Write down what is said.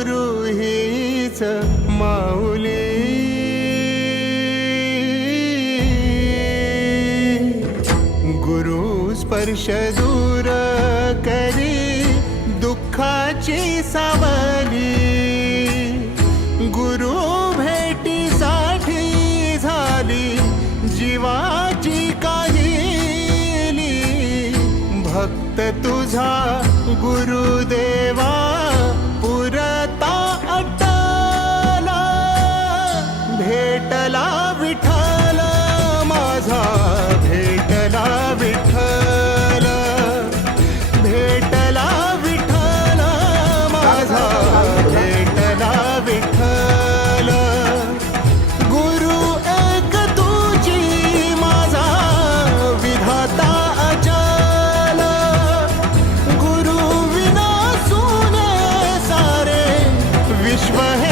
गुरु हीच माऊली गुरु स्पर्श दूर करी दुःखाची सावली गुरु भेटीसाठी झाली जीवाची ली भक्त तुझा गुरुदेवा never